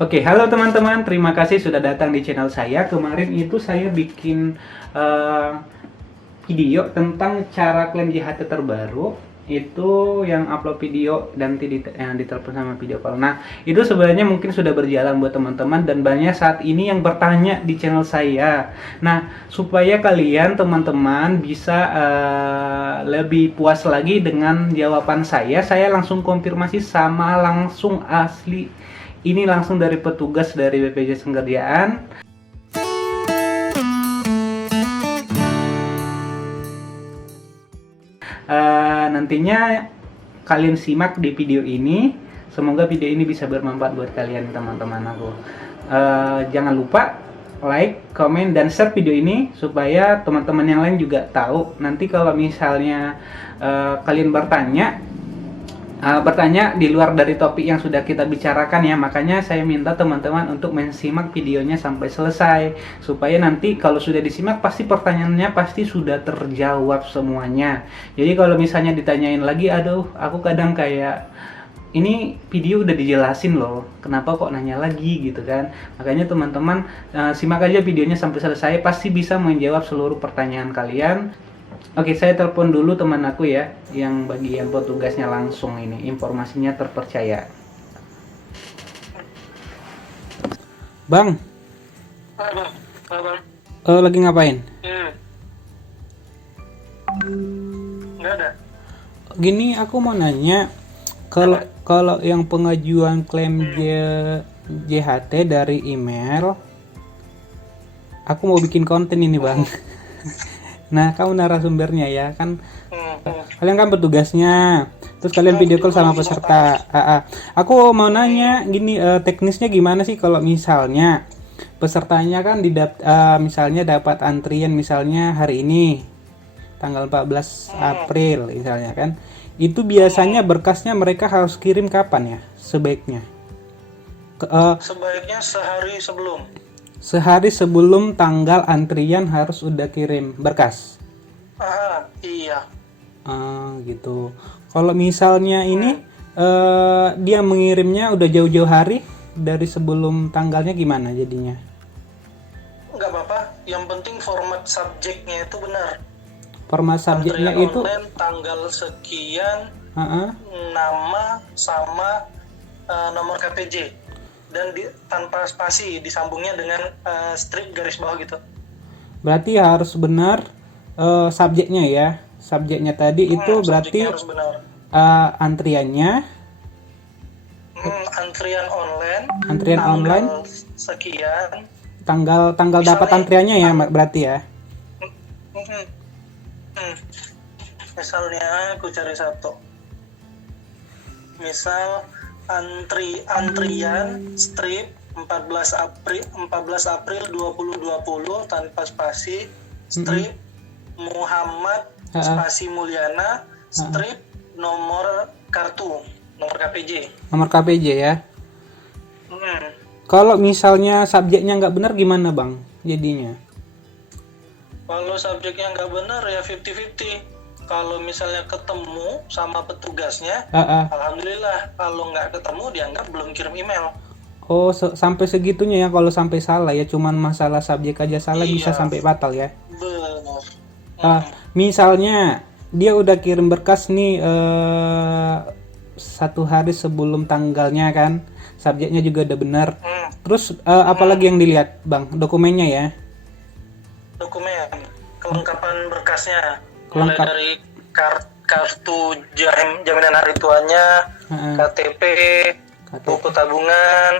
Oke, halo teman-teman, terima kasih sudah datang di channel saya. Kemarin itu saya bikin eh, video tentang cara klaim JHT terbaru. Itu yang upload video dan yang ditelepon sama video call. Nah, itu sebenarnya mungkin sudah berjalan buat teman-teman dan banyak saat ini yang bertanya di channel saya. Nah, supaya kalian teman-teman bisa lebih puas lagi dengan jawaban saya langsung konfirmasi sama langsung asli. Ini langsung dari petugas dari BPJS Kerjaan. Nantinya kalian simak di video ini. Semoga video ini bisa bermanfaat buat kalian teman-teman aku. Jangan lupa like, komen, dan share video ini supaya teman-teman yang lain juga tahu. Nanti kalau misalnya kalian bertanya di luar dari topik yang sudah kita bicarakan ya, makanya saya minta teman-teman untuk mensimak videonya sampai selesai supaya nanti kalau sudah disimak pasti pertanyaannya pasti sudah terjawab semuanya. Jadi kalau misalnya ditanyain lagi, aduh aku kadang kayak ini video udah dijelasin loh, kenapa kok nanya lagi gitu kan. Makanya teman-teman simak aja videonya sampai selesai, pasti bisa menjawab seluruh pertanyaan kalian. Oke, saya telepon dulu teman aku ya, yang bagian petugasnya langsung ini, informasinya terpercaya. Bang, lagi ngapain? Nggak ada. Gini, aku mau nanya, kalau kalau yang pengajuan klaim JHT dari email, aku mau bikin konten ini bang. Nah, kamu narasumbernya ya kan? Kalian kan petugasnya, terus kalian video call sama peserta. Aku mau nanya gini, teknisnya gimana sih kalau misalnya pesertanya kan misalnya dapat antrian misalnya hari ini tanggal 14 April misalnya kan, itu biasanya berkasnya mereka harus kirim kapan ya sebaiknya? Sebaiknya sehari sebelum. Sehari sebelum tanggal antrian harus udah kirim berkas. Iya. Gitu. Kalau misalnya ini dia mengirimnya udah jauh-jauh hari dari sebelum tanggalnya, gimana jadinya? Nggak apa-apa. Yang penting format subjeknya itu benar. Format subjeknya Antrian itu online tanggal sekian, nama sama nomor KPJ. Dan tanpa spasi, disambungnya dengan strip garis bawah gitu. berarti harus benar subjeknya ya. Subjeknya tadi itu berarti harus benar. Antriannya Antrian online sekian, tanggal misalnya, dapat antriannya ya berarti ya. Misalnya aku cari satu. Misal antrian strip 14 April 2020 tanpa spasi, strip Muhammad spasi Mulyana, strip nomor kartu, nomor KPJ. Nomor KPJ ya. Kalau misalnya subjeknya nggak benar gimana bang jadinya? Kalau subjeknya nggak benar ya 50-50. Kalau misalnya ketemu sama petugasnya, alhamdulillah. Kalau nggak ketemu dianggap belum kirim email. Oh, sampai segitunya ya. Kalau sampai salah ya, cuman masalah subjek aja salah bisa sampai fatal ya. Benar. Misalnya dia udah kirim berkas nih 1 hari sebelum tanggalnya kan, subjeknya juga udah benar. Terus apalagi yang dilihat bang? Dokumennya ya. Dokumen, kelengkapan berkasnya. Mulai Kelengkap. dari kartu jaminan hari tuanya, KTP, buku tabungan,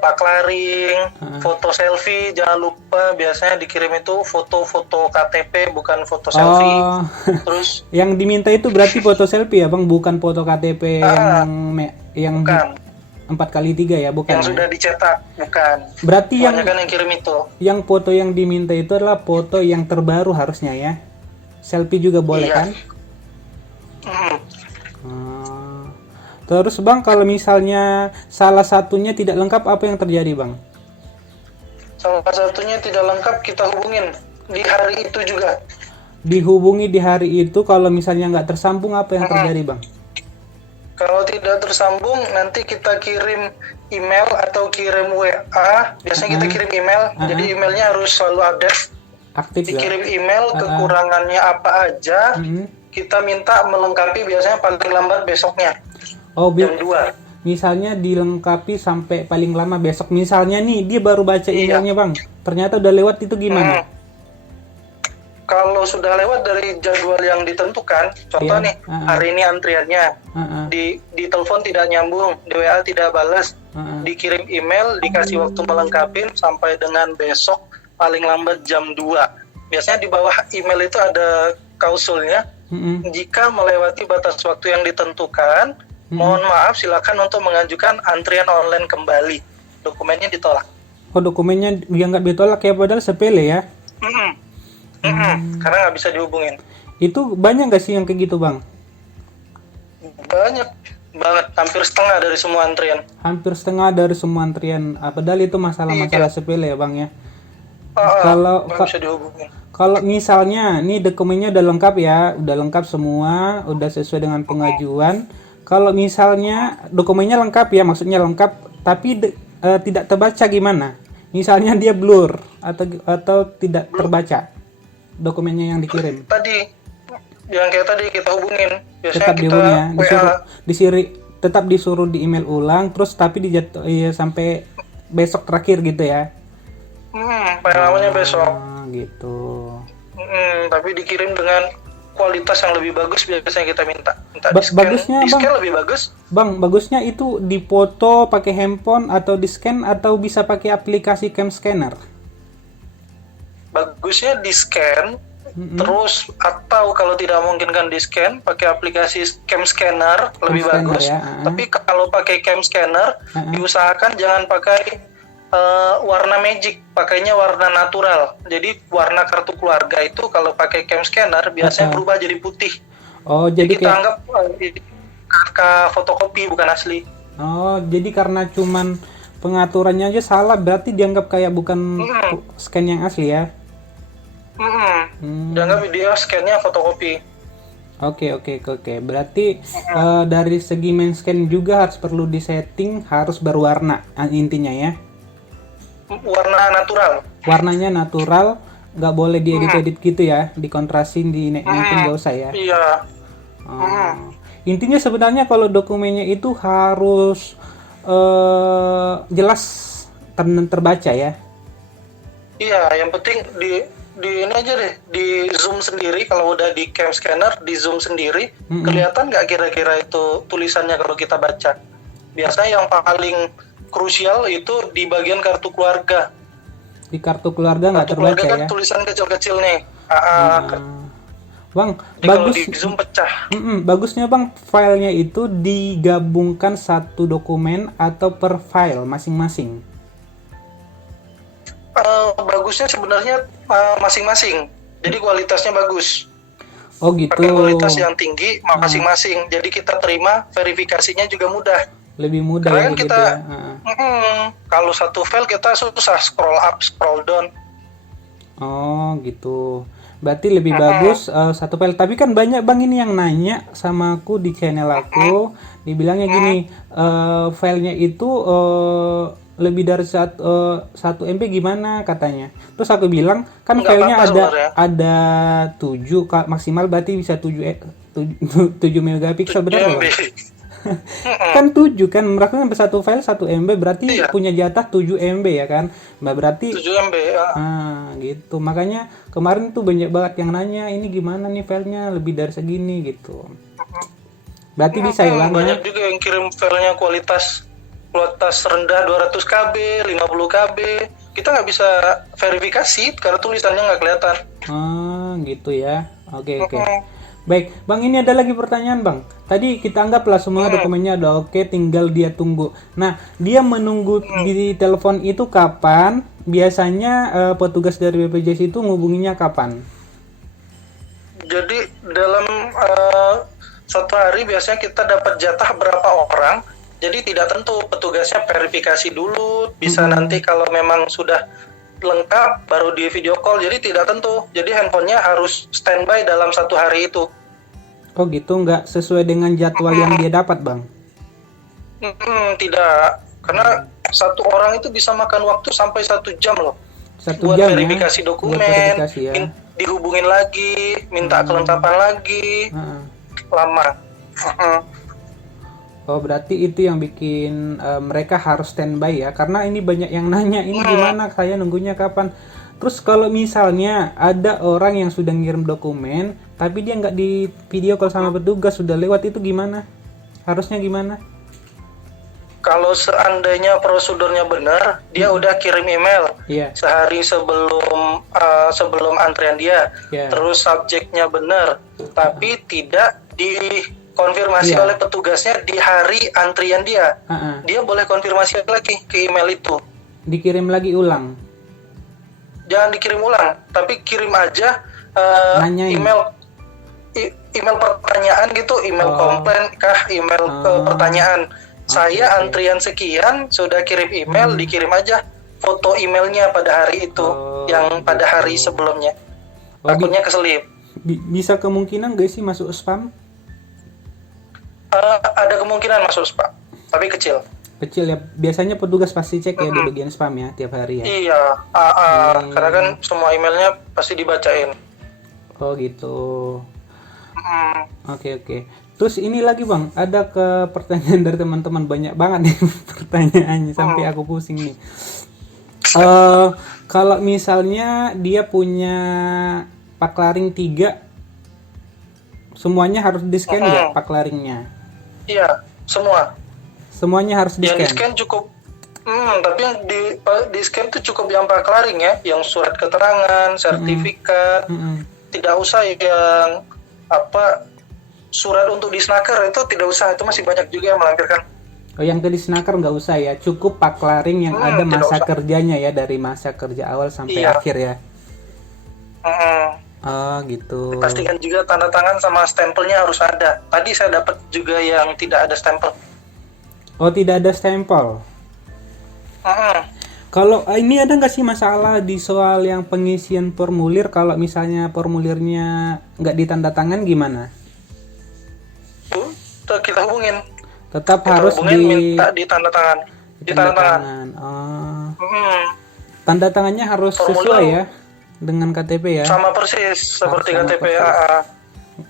paklaring, foto selfie. Jangan lupa biasanya dikirim itu foto-foto KTP, bukan foto selfie. Terus yang diminta itu berarti foto selfie ya bang, bukan foto KTP yang 4x3 ya, bukan? Yang sudah dicetak, bukan. Berarti kan yang kirim itu. Yang foto yang diminta itu adalah foto yang terbaru harusnya ya. Selfie juga boleh kan? Terus bang, kalau misalnya salah satunya tidak lengkap, apa yang terjadi bang? Salah satunya tidak lengkap, kita hubungin di hari itu juga. Dihubungi di hari itu, kalau misalnya nggak tersambung, apa yang terjadi bang? Kalau tidak tersambung, nanti kita kirim email atau kirim WA. Biasanya kita kirim email, jadi emailnya harus selalu update. Aktif ya. Dikirim email, kekurangannya apa aja, kita minta melengkapi biasanya paling lambat besoknya. Oh, jam 2. Misalnya dilengkapi sampai paling lama besok. Misalnya nih, dia baru baca emailnya Bang, ternyata udah lewat, itu gimana? Kalau sudah lewat dari jadwal yang ditentukan, contoh nih, hari ini antriannya, di telepon tidak nyambung, di WA tidak balas, dikirim email, dikasih waktu melengkapi sampai dengan besok, paling lambat jam 2. Biasanya di bawah email itu ada klausulnya, jika melewati batas waktu yang ditentukan, mohon maaf, silakan untuk mengajukan antrian online kembali. Dokumennya ditolak. Oh, dokumennya dianggap ditolak ya, padahal sepele ya? Karena nggak bisa dihubungin. Itu banyak nggak sih yang kayak gitu Bang? Banyak banget, hampir setengah dari semua antrian. Hampir setengah dari semua antrian. Padahal itu masalah-masalah sepele ya Bang ya? Kalau misalnya nih dokumennya udah lengkap ya, udah lengkap semua, udah sesuai dengan pengajuan. Kalau misalnya dokumennya lengkap ya, maksudnya lengkap, tapi tidak terbaca gimana? Misalnya dia blur atau tidak terbaca dokumennya yang dikirim. Tadi yang kayak tadi kita hubungin, biasanya tetap kita tetap disuruh di email ulang, terus tapi sampai besok terakhir gitu ya. Paling lamanya besok. Gitu. Tapi dikirim dengan kualitas yang lebih bagus, biasanya kita minta bagusnya di-scan lebih bagus. Bang, bagusnya itu dipoto pakai handphone atau di-scan atau bisa pakai aplikasi cam scanner? Bagusnya di-scan, terus atau kalau tidak memungkinkan di-scan, pakai aplikasi cam scanner lebih bagus. Ya. Tapi kalau pakai cam scanner, diusahakan jangan pakai warna magic, pakainya warna natural. Jadi warna kartu keluarga itu kalau pakai cam scanner biasanya berubah jadi putih. Oh, jadi kita anggap kakak fotokopi bukan asli. Oh, jadi karena cuman pengaturannya aja salah, berarti dianggap kayak bukan scan yang asli ya? Dianggap dia scan-nya fotokopi. Oke. Berarti dari segi main scan juga harus perlu disetting, harus berwarna intinya ya? Warna natural. Warnanya natural, nggak boleh diedit-edit gitu ya, dikontrasin, dinaikin nggak usah ya? Iya. Intinya sebenarnya kalau dokumennya itu harus jelas terbaca ya? Iya, yang penting di ini aja deh, di zoom sendiri. Kalau udah di cam scanner, di zoom sendiri, kelihatan nggak kira-kira itu tulisannya kalau kita baca? Biasanya yang paling krusial itu di bagian kartu keluarga. Di kartu keluarga nggak terbaca keluarga kan ya? Tulisan kecil-kecil nih. Bang, bagus. Kalau di zoom pecah. Bagusnya Bang, filenya itu digabungkan satu dokumen atau per file masing-masing? Bagusnya sebenarnya masing-masing. Jadi kualitasnya bagus. Oh gitu. Pakai kualitas yang tinggi masing-masing. Jadi kita terima verifikasinya juga mudah. Lebih mudah. Karena kan kita kalau satu file kita susah scroll up, scroll down. Oh gitu. Berarti lebih bagus satu file. Tapi kan banyak Bang ini yang nanya sama aku di channel aku, dibilangnya gini, filenya itu lebih dari 1 MB gimana katanya. Terus aku bilang kan filenya ada 7, maksimal berarti bisa 7 megapiksel, benar nggak? Kan 7 kan, berarti satu file 1 MB berarti punya jatah 7 MB ya kan. Berarti 7 MB ya. Gitu. Makanya kemarin tuh banyak banget yang nanya, ini gimana nih filenya lebih dari segini gitu. Berarti bisa ya Bang? Banyak juga yang kirim filenya kualitas rendah 200 KB, 50 KB. Kita nggak bisa verifikasi karena tulisannya nggak kelihatan. Gitu ya. Oke. Baik, Bang, ini ada lagi pertanyaan Bang. Tadi kita anggaplah semua dokumennya udah oke, tinggal dia tunggu. Nah, dia menunggu di telepon itu kapan? Biasanya petugas dari BPJS itu ngubunginya kapan? Jadi dalam 1 hari biasanya kita dapat jatah berapa orang. Jadi tidak tentu, petugasnya verifikasi dulu, bisa nanti kalau memang sudah lengkap baru di video call, jadi tidak tentu. Jadi handphonenya harus standby dalam 1 hari itu. Oh gitu, nggak sesuai dengan jadwal yang dia dapat, Bang? Tidak, karena satu orang itu bisa makan waktu sampai 1 jam loh. Satu Buat jam verifikasi ya? dokumen, Buat verifikasi ya? dihubungin lagi, minta kelengkapan lagi, lama. Oh berarti itu yang bikin mereka harus standby ya? Karena ini banyak yang nanya, ini gimana saya nunggunya kapan? Terus kalau misalnya ada orang yang sudah ngirim dokumen, tapi dia nggak di video call sama petugas, sudah lewat, itu gimana? Harusnya gimana? Kalau seandainya prosedurnya benar, dia udah kirim email sehari sebelum antrian dia, terus subjeknya benar, tapi tidak dikonfirmasi oleh petugasnya di hari antrian dia, dia boleh konfirmasi lagi ke email itu. Dikirim lagi ulang? Jangan dikirim ulang, tapi kirim aja email pertanyaan gitu, email komplain kah, email pertanyaan. Saya antrian sekian sudah kirim email, dikirim aja foto emailnya pada hari itu, yang pada hari sebelumnya. Takutnya keselip. Bisa kemungkinan gak sih masuk spam? Ada kemungkinan masuk spam, tapi kecil. Kecil ya, biasanya petugas pasti cek ya di bagian spam ya tiap hari ya. Iya, karena kan semua emailnya pasti dibacain. Oh gitu. Oke. Terus ini lagi Bang, ada pertanyaan dari teman-teman, banyak banget nih pertanyaannya sampai aku pusing nih. Kalau misalnya dia punya paklaring 3, semuanya harus di-scan nggak paklaringnya? Iya, semuanya harus di-scan. Yang di-scan cukup, tapi yang di-scan itu cukup yang paklaring ya, yang surat keterangan, sertifikat, tidak usah yang surat untuk disnaker itu tidak usah, itu masih banyak juga yang melampirkan. Oh yang ke disnaker nggak usah ya, cukup paklaring yang ada masa kerjanya ya, dari masa kerja awal sampai akhir ya. Oh gitu. Pastikan juga tanda tangan sama stempelnya harus ada. Tadi saya dapat juga yang tidak ada stempel. Oh tidak ada stempel. Kalau ini ada nggak sih masalah di soal yang pengisian formulir, kalau misalnya formulirnya nggak ditandatangan gimana? Kita hubungin. Tetap kita harus minta ditandatangan. Tanda tangannya harus sesuai ya dengan KTP ya. Sama persis seperti KTP.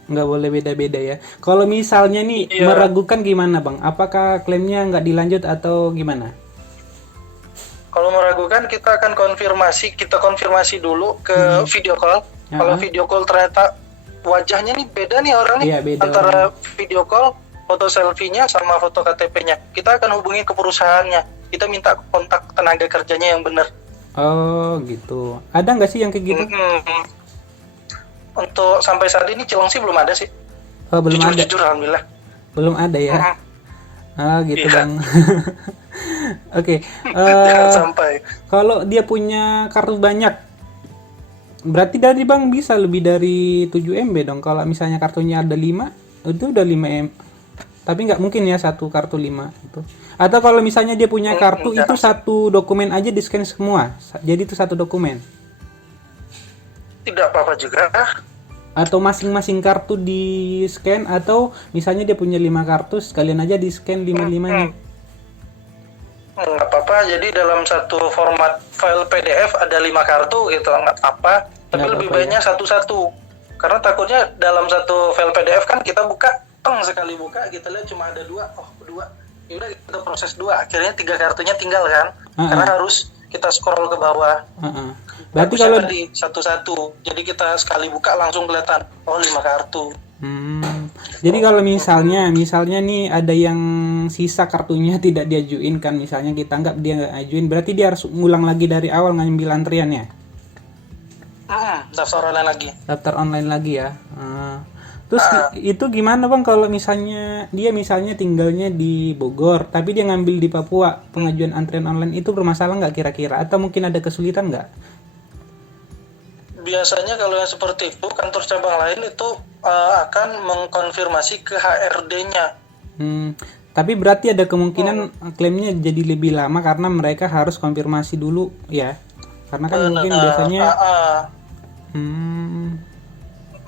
Nggak boleh beda-beda ya. Kalau misalnya nih meragukan gimana Bang? Apakah klaimnya nggak dilanjut atau gimana? Kalau meragukan kita akan konfirmasi dulu ke video call. Kalau video call ternyata wajahnya nih beda nih orang nih, antara video call, foto selfie-nya sama foto KTP-nya, kita akan hubungi ke perusahaannya, kita minta kontak tenaga kerjanya yang benar. Oh gitu. Ada nggak sih yang kayak gitu? Untuk sampai saat ini Cilengsi belum ada sih. Oh belum ada. Jujur alhamdulillah. Belum ada ya. Gitu Bang. Oke. Sampai. Kalau dia punya kartu banyak, berarti dari Bang bisa lebih dari 7 MB dong. Kalau misalnya kartunya ada 5, itu udah 5 MB. Tapi nggak mungkin ya satu kartu 5 itu. Atau kalau misalnya dia punya kartu itu satu dokumen aja di scan semua, jadi itu satu dokumen. Tidak apa-apa juga. Atau masing-masing kartu di scan, atau misalnya dia punya 5 kartu, sekalian aja di scan 5-5-nya. Nggak apa-apa, jadi dalam satu format file PDF ada 5 kartu gitu, nggak apa-apa. Tapi lebih baiknya satu-satu. Karena takutnya dalam satu file PDF kan kita buka, sekali buka kita lihat cuma ada 2, dua. Yaudah kita proses 2, akhirnya 3 kartunya tinggal kan. Karena harus kita scroll ke bawah. Berarti kalau di satu-satu, jadi kita sekali buka langsung kelihatan 5 kartu. Jadi kalau misalnya nih ada yang sisa kartunya tidak diajuin kan, misalnya kita anggap dia nggak ajuin, berarti dia harus ngulang lagi dari awal ngambil antriannya. Daftar online lagi ya. Terus itu gimana Bang kalau misalnya dia tinggalnya di Bogor tapi dia ngambil di Papua, pengajuan antrian online itu bermasalah nggak kira-kira, atau mungkin ada kesulitan nggak? Biasanya kalau yang seperti itu kantor cabang lain itu akan mengkonfirmasi ke HRD-nya. Tapi berarti ada kemungkinan klaimnya jadi lebih lama karena mereka harus konfirmasi dulu ya, karena kan mungkin biasanya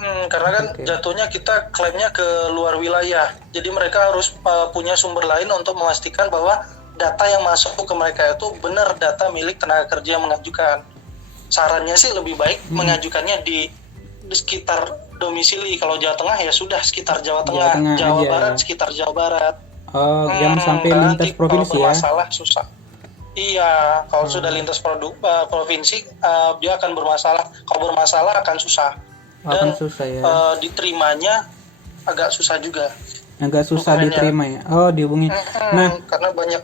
Karena kan jatuhnya kita klaimnya ke luar wilayah, jadi mereka harus punya sumber lain untuk memastikan bahwa data yang masuk ke mereka itu benar data milik tenaga kerja yang mengajukan. Sarannya sih lebih baik mengajukannya di sekitar domisili. Kalau Jawa Tengah ya sudah sekitar Jawa Tengah, Jawa aja. Barat sekitar Jawa Barat. Jangan sampai lintas provinsi ya. Masalah susah. Iya, kalau sudah lintas provinsi dia akan bermasalah. Kalau bermasalah akan susah. Dan susah ya. Diterimanya agak susah juga. Agak susah diterima ya. Dihubungi. Karena banyak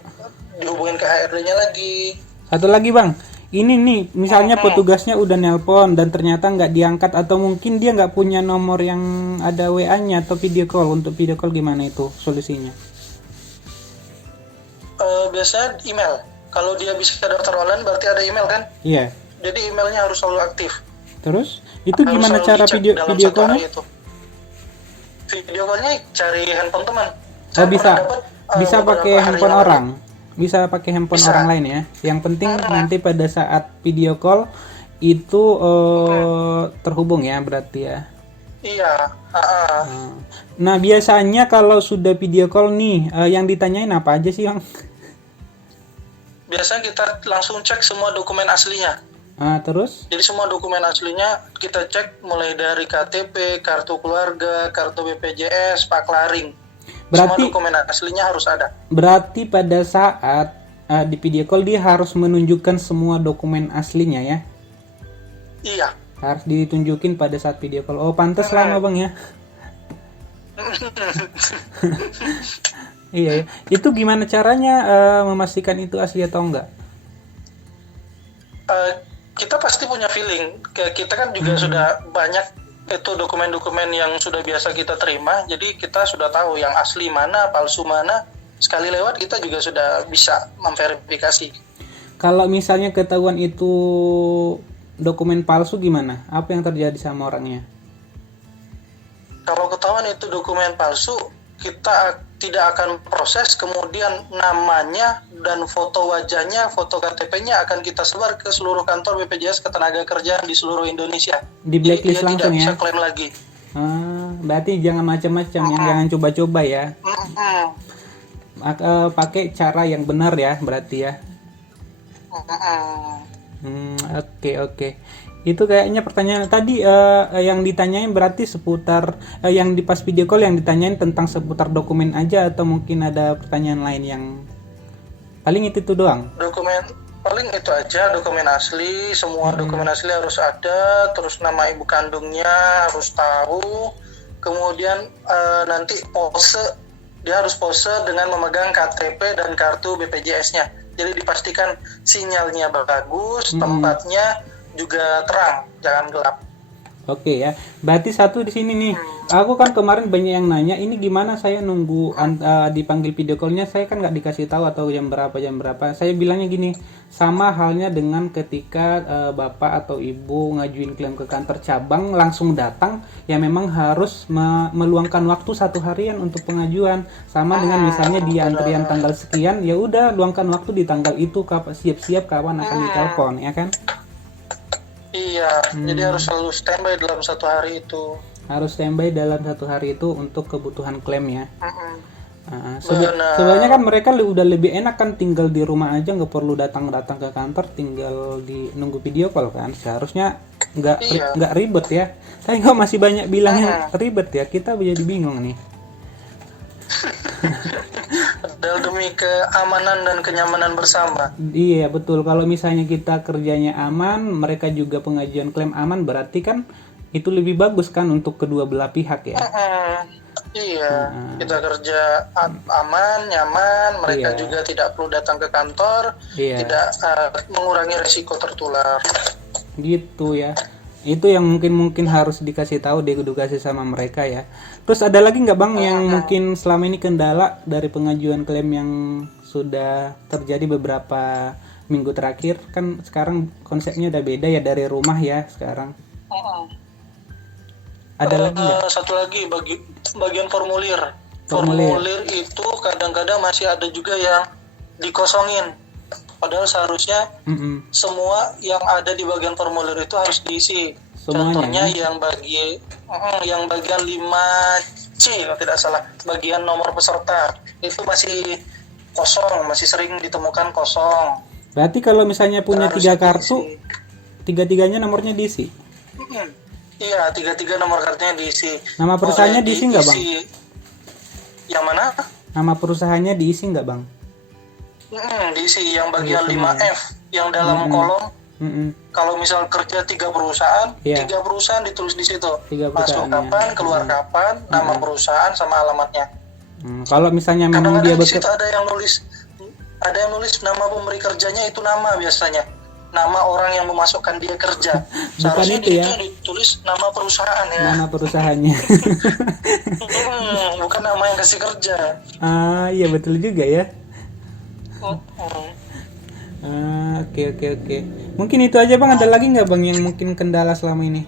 dihubungin ke HRD-nya lagi. Satu lagi bang, ini nih misalnya petugasnya udah nelpon dan ternyata nggak diangkat atau mungkin dia nggak punya nomor yang ada WA-nya atau video call. Untuk video call gimana itu solusinya? Biasanya email. Kalau dia bisa daftar online berarti ada email kan? Iya. Jadi emailnya harus selalu aktif. Terus itu gimana cara video call-nya? Video call-nya cari handphone teman. Bisa pakai handphone orang. Bisa pakai handphone orang lain ya. Yang penting nanti pada saat video call itu terhubung ya berarti ya. Iya. Nah biasanya kalau sudah video call nih, yang ditanyain apa aja sih Bang? Biasanya kita langsung cek semua dokumen aslinya. Terus? Jadi semua dokumen aslinya kita cek mulai dari KTP, kartu keluarga, kartu BPJS, Paklaring. Semua dokumen aslinya harus ada. Berarti pada saat di video call dia harus menunjukkan semua dokumen aslinya ya? Iya. Harus ditunjukin pada saat video call. Pantas lama Bang ya. Iya ya. Itu gimana caranya memastikan itu asli atau enggak? Kita pasti punya feeling. Kita kan juga sudah banyak itu dokumen-dokumen yang sudah biasa kita terima. Jadi kita sudah tahu yang asli mana, palsu mana. Sekali lewat kita juga sudah bisa memverifikasi. Kalau misalnya ketahuan itu dokumen palsu gimana? Apa yang terjadi sama orangnya? Kalau ketahuan itu dokumen palsu, kita tidak akan proses, kemudian namanya dan foto wajahnya, foto KTP-nya akan kita sebar ke seluruh kantor BPJS Ketenagakerjaan di seluruh Indonesia. Di blacklist langsung ya? Tidak bisa ya? klaim lagi. Berarti jangan macam-macam, jangan coba-coba ya? Pakai cara yang benar ya, berarti ya? Oke. Itu kayaknya pertanyaan tadi yang ditanyain berarti seputar yang di pas video call yang ditanyain tentang seputar dokumen aja atau mungkin ada pertanyaan lain yang paling itu doang? Dokumen paling itu aja, dokumen asli, semua dokumen asli harus ada, terus nama ibu kandungnya harus tahu, kemudian nanti pose, dia harus pose dengan memegang KTP dan kartu BPJS-nya. Jadi dipastikan sinyalnya bagus, tempatnya juga terang, jangan gelap. Oke ya, berarti satu di sini nih. Aku kan kemarin banyak yang nanya, ini gimana saya nunggu dipanggil video call-nya, saya kan nggak dikasih tahu atau jam berapa. Saya bilangnya gini, sama halnya dengan ketika bapak atau ibu ngajuin klaim ke kantor cabang langsung datang, ya memang harus meluangkan waktu 1 harian untuk pengajuan. Sama dengan misalnya di antrian tanggal sekian, ya udah luangkan waktu di tanggal itu, siap-siap kawan akan ditelepon, ya kan? Iya, jadi harus selalu standby dalam 1 hari itu. Harus standby dalam 1 hari itu untuk kebutuhan klaim ya. Sebenarnya kan mereka udah lebih enak kan, tinggal di rumah aja, nggak perlu datang ke kantor, tinggal nunggu video call kan. Seharusnya nggak ribet ya. Saya kok masih banyak bilangnya ribet ya, kita jadi bingung nih. Padahal demi keamanan dan kenyamanan bersama. Iya betul, kalau misalnya kita kerjanya aman, mereka juga pengajuan klaim aman, berarti kan itu lebih bagus kan untuk kedua belah pihak ya. Iya, kita kerja aman, nyaman, mereka juga tidak perlu datang ke kantor, tidak mengurangi resiko tertular. Gitu ya. Itu yang mungkin harus dikasih tahu, diedukasi sama mereka ya. Terus ada lagi nggak Bang yang mungkin selama ini kendala dari pengajuan klaim yang sudah terjadi beberapa minggu terakhir? Kan sekarang konsepnya udah beda ya, dari rumah ya sekarang. Ada lagi nggak? Satu lagi bagian formulir. Formulir itu kadang-kadang masih ada juga yang dikosongin. Padahal seharusnya semua yang ada di bagian formulir itu harus diisi. Contohnya yang bagian 5C kalau tidak salah, bagian nomor peserta itu masih kosong, masih sering ditemukan kosong. Berarti kalau misalnya punya 3 kartu, tiga-tiganya nomornya diisi? Iya, 3 nomor kartunya diisi. Nama perusahaannya diisi nggak, Bang? Yang mana? Nama perusahaannya diisi nggak, Bang? Diisi yang bagian 5F, yang dalam kolom. Kalau misal kerja 3 perusahaan, 3 perusahaan ditulis di situ. Masuk kapan, keluar kapan, nama perusahaan sama alamatnya. Kalau misalnya memang dia di situ ada yang nulis nama pemberi kerjanya itu nama biasanya. Nama orang yang memasukkan dia kerja. Bukan itu ya. Ditulis nama perusahaan ya. Nama perusahaannya. Bukan nama yang kasih kerja. Iya betul juga ya. Oke. Mungkin itu aja, Bang. Ada lagi nggak, Bang, yang mungkin kendala selama ini?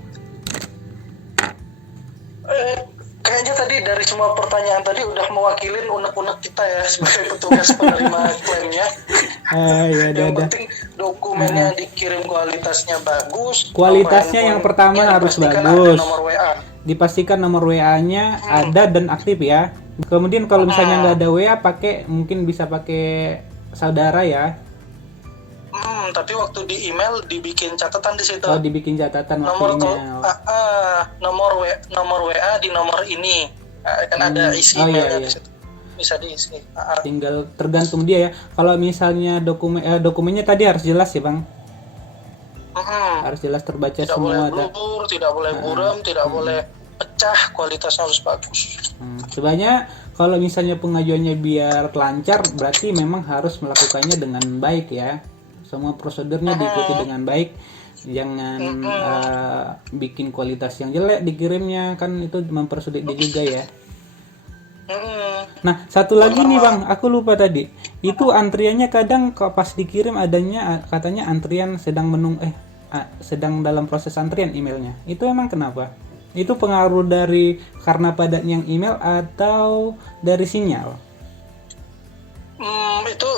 Kayaknya tadi dari semua pertanyaan tadi udah mewakilin unek-unek kita ya sebagai petugas penerima klaimnya. Yang penting dokumennya dikirim kualitasnya bagus. Kualitasnya yang pertama harus bagus. Nomor WA. Dipastikan nomor WA-nya ada dan aktif ya. Kemudian kalau misalnya nggak ada WA, mungkin bisa pakai saudara ya. Tapi waktu di email dibikin catatan di situ. Dibikin catatan waktu email. Nomor WA di nomor ini. Kan ada isi emailnya di situ. Bisa diisi. Tinggal tergantung dia ya. Kalau misalnya dokumennya tadi harus jelas ya, Bang. Harus jelas terbaca tidak semua. Tidak boleh blur, tidak boleh buram, tidak boleh pecah, kualitasnya harus bagus. Sebenarnya kalau misalnya pengajuannya biar lancar, berarti memang harus melakukannya dengan baik ya. Semua prosedurnya diikuti dengan baik, jangan bikin kualitas yang jelek dikirimnya, kan itu mempersulit dia juga ya. Nah, satu lagi nih, Bang, aku lupa tadi. Itu antriannya kadang pas dikirim katanya antrian sedang dalam proses antrian emailnya. Itu emang kenapa? Itu pengaruh karena padatnya email atau dari sinyal? Itu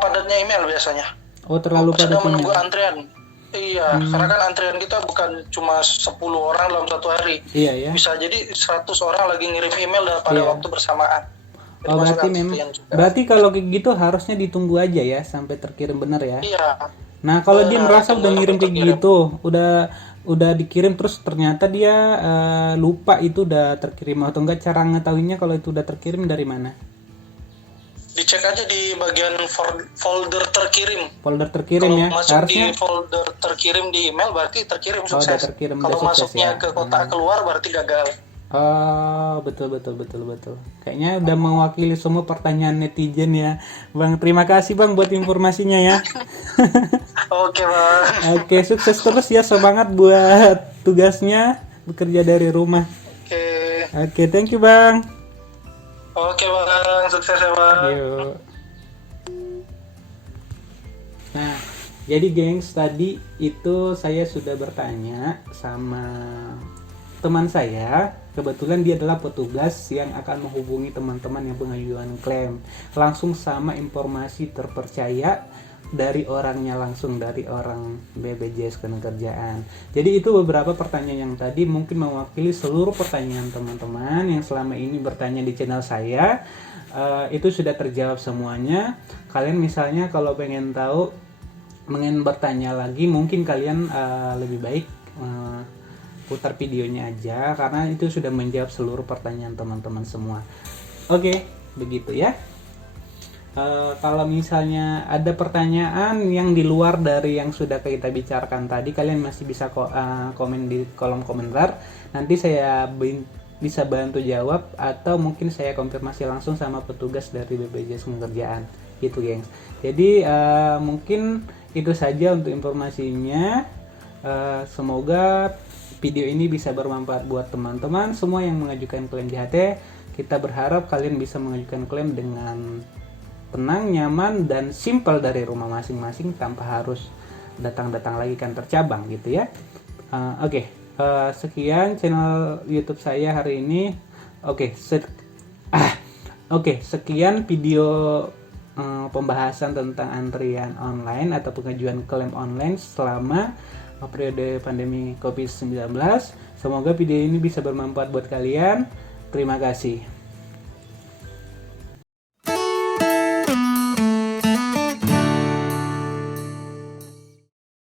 padatnya email biasanya. Terlalu padat sedang menunggu antrian. Iya, karena kan antrian kita bukan cuma 10 orang dalam satu hari. Iya ya. Bisa jadi 100 orang lagi ngirim email pada waktu bersamaan. Berarti kalau kayak gitu harusnya ditunggu aja ya sampai terkirim benar ya. Iya. Nah, kalau dia merasa udah ngirim kayak gitu, udah dikirim terus ternyata dia lupa itu udah terkirim atau enggak, cara ngetahuinya kalau itu udah terkirim dari mana? Dicek aja di bagian folder terkirim. Folder terkirim ya. Kalau masuk harusnya di folder terkirim di email berarti terkirim sukses. Kalau masuknya ke kotak keluar berarti gagal. Betul. Kayaknya udah mewakili semua pertanyaan netizen ya, Bang. Terima kasih, Bang, buat informasinya ya. Oke, Bang. Oke, sukses terus ya, semangat buat tugasnya bekerja dari rumah. Oke, thank you, Bang. Oke, Bang, sukses ya, Bang. Yuk. Nah, jadi gengs, tadi itu saya sudah bertanya sama teman saya. Kebetulan dia adalah petugas yang akan menghubungi teman-teman yang pengajuan klaim langsung sama informasi terpercaya dari orangnya langsung, dari orang BPJS Ketenagakerjaan. Jadi itu beberapa pertanyaan yang tadi mungkin mewakili seluruh pertanyaan teman-teman yang selama ini bertanya di channel saya. Itu sudah terjawab semuanya. Kalian misalnya kalau pengen bertanya lagi, mungkin kalian lebih baik putar videonya aja, karena itu sudah menjawab seluruh pertanyaan teman-teman semua. Oke, begitu ya. Kalau misalnya ada pertanyaan yang di luar dari yang sudah kita bicarakan tadi, kalian masih bisa komen di kolom komentar. Nanti saya bisa bantu jawab, atau mungkin saya konfirmasi langsung sama petugas dari BPJS Ketenagakerjaan gitu, gengs. Jadi mungkin itu saja untuk informasinya. Semoga video ini bisa bermanfaat buat teman-teman semua yang mengajukan klaim JHT. Kita berharap kalian bisa mengajukan klaim dengan tenang, nyaman, dan simpel dari rumah masing-masing tanpa harus datang-datang lagi kantor cabang gitu ya. Sekian channel YouTube saya hari ini. Sekian video pembahasan tentang antrian online atau pengajuan klaim online selama periode pandemi COVID-19. Semoga video ini bisa bermanfaat buat kalian. Terima kasih.